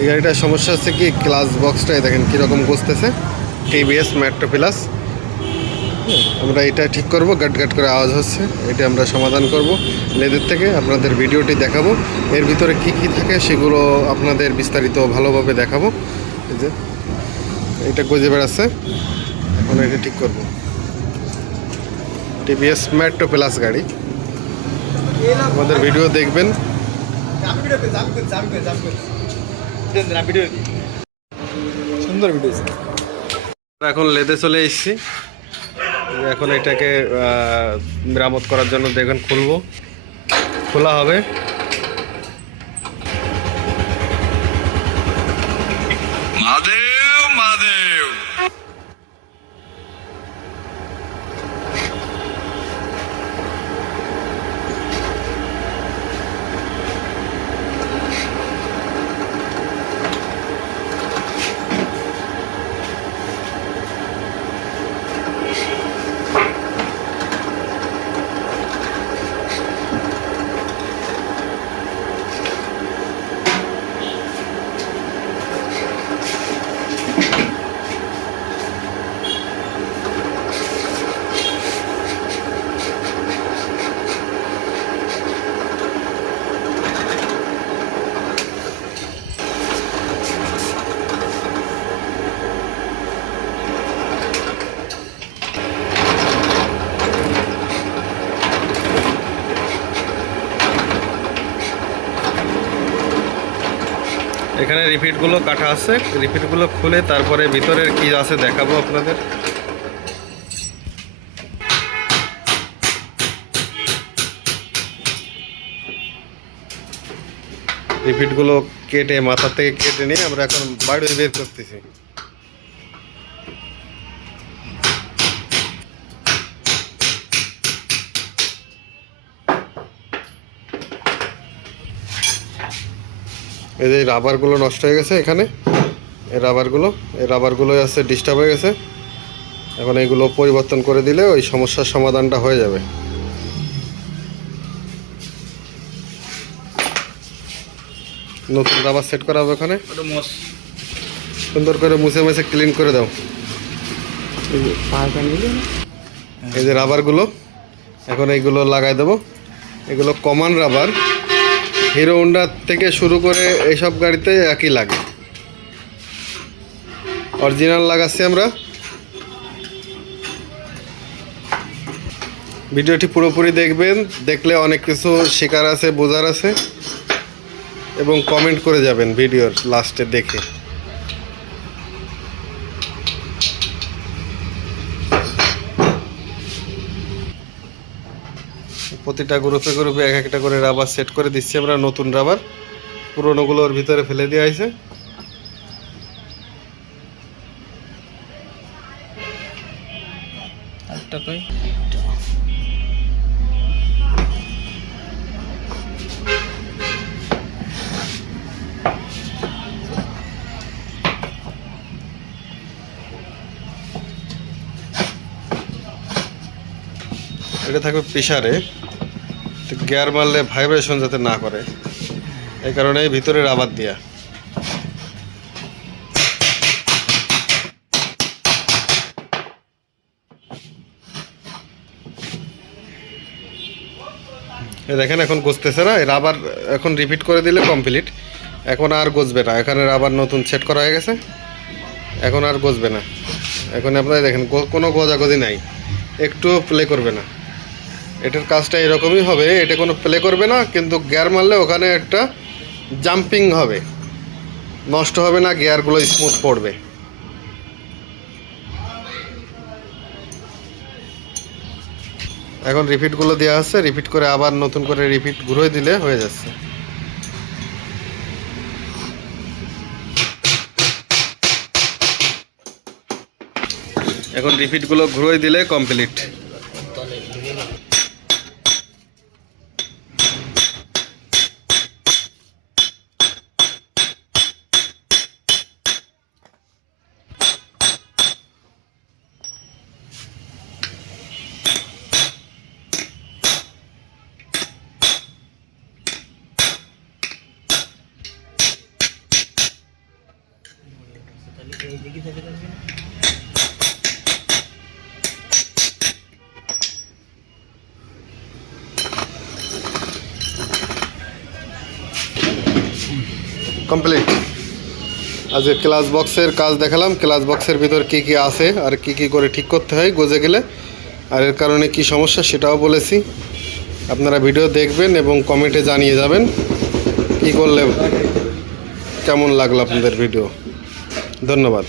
এই গাড়িটার সমস্যা হচ্ছে কি, ক্লাস বক্সটাই দেখেন কীরকম বসতেছে। TVS metro plus. আমরা এটা ঠিক করব, গাট গাট করে আওয়াজ হচ্ছে, এটা আমরা সমাধান করব লেদের থেকে। আপনাদের ভিডিওটি দেখাবো, এর ভিতরে কি কি থাকে সেগুলো আপনাদের বিস্তারিত ভালোভাবে দেখাবো। এই যে এটা গজে বেড়াচ্ছে, এখন এটা ঠিক করব। টিভিএস মেট্রো প্লাস গাড়ি, আমাদের ভিডিও দেখবেন। সুন্দর ভিডিও। এখন লেদে চলে এসেছি, এখন এটাকে মেরামত করার জন্য দেখুন খুলবো, খোলা হবে। এখানে রিপিটগুলো কাটা আছে, রিপিটগুলো খুলে তারপরে ভিতরের কি আছে দেখাবো আপনাদের। রিপিটগুলো কেটে, মাথা থেকে কেটে নিয়ে আমরা এখন বাইরে বের করতেছি। এই যে রাবারগুলো নষ্ট হয়ে গেছে এখানে, এই রাবারগুলো আছে ডিস্টার্ব হয়ে গেছে। এখন এইগুলো পরিবর্তন করে দিলে ওই সমস্যার সমাধানটা হয়ে যাবে। নতুন রাবার সেট করা হবে ওখানে, সুন্দর করে মুছে মুছে ক্লিন করে দাও। এই যে রাবারগুলো এখন এইগুলো লাগাই দেবো। এগুলো কমন রাবার, হিরো হোন্ডা থেকে শুরু করে এইসব গাড়িতে একই লাগে, অরিজিনাল লাগাচ্ছি আমরা। ভিডিওটি পুরোপুরি দেখবেন, দেখলে অনেক কিছু শেখার আছে, বোঝার আছে, এবং কমেন্ট করে যাবেন ভিডিওর লাস্টে দেখে। প্রতিটা গ্রুপে গ্রুপে এক একটা করে রাবার সেট করে দিচ্ছি আমরা, নতুন রাবার, পুরোনোগুলোর ভিতরে ফেলে দেওয়া হয়েছে। এটা থাকবে প্রেসারে, গিয়ার মারলে ভাইব্রেশন যাতে না করে, এই কারণে ভিতরে রাবার দেয়া। দেখেন এখন গজতেছে না, রাবার এখন রিপিট করে দিলে কমপ্লিট, এখন আর গজবে না। এখানে রাবার নতুন সেট করা হয়ে গেছে, এখন আর গজবে না। এখন আপনারা দেখেন কোনো গজাগজি নাই, একটুও প্লে করবে না। এটার কাজটা এরকমই হবে, এটা কোনো প্লে করবে না, কিন্তু গিয়ার মারলে ওখানে একটা জাম্পিং হবে, নষ্ট হবে না, গিয়ারগুলো স্মুথ পড়বে। এখন রিপিটগুলো দেওয়া আছে, রিপিট করে আবার নতুন করে রিপিট ঘুরে দিলে হয়ে যাচ্ছে। এখন রিপিটগুলো ঘুরে দিলে কমপ্লিট। কমপ্লিট। আজকে ক্লাস বক্সের কাজ দেখালাম, ক্লাস বক্সের ভিতর কী কী আছে আর কি কি করে ঠিক করতে হয় গজে গেলে, আর এর কারণে কি সমস্যা সেটাও বলেছি। আপনারা ভিডিও দেখবেন এবং কমেন্টে জানিয়ে যাবেন কি করলে কেমন লাগলো আপনাদের ভিডিও। ধন্যবাদ।